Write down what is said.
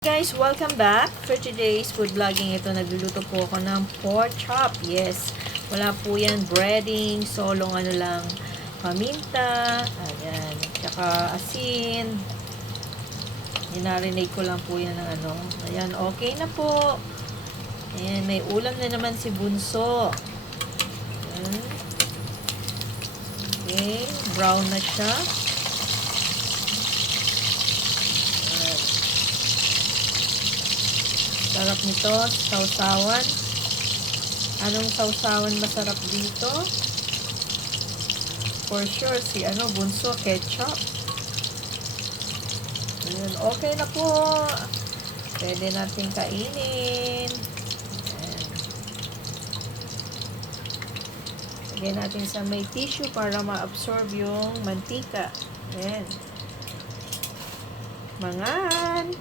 Guys, welcome back. For today's food vlogging, ito nagluluto po ako ng pork chop. Yes, wala po yan breading, solong ano lang, paminta, ayan, tsaka asin. Dinarinate ko lang po yan ng ano. Ayan, okay na po. Ayan, may ulam na naman si Bunso. Ayan. Okay, brown na siya. Sarap nito, sausawan. Anong sausawan masarap dito? For sure, si Bunso, ketchup. Ayan, okay na po. Pwede natin kainin. Ayan. Lagyan natin sa may tissue para ma-absorb yung mantika. Ayan. Mangan!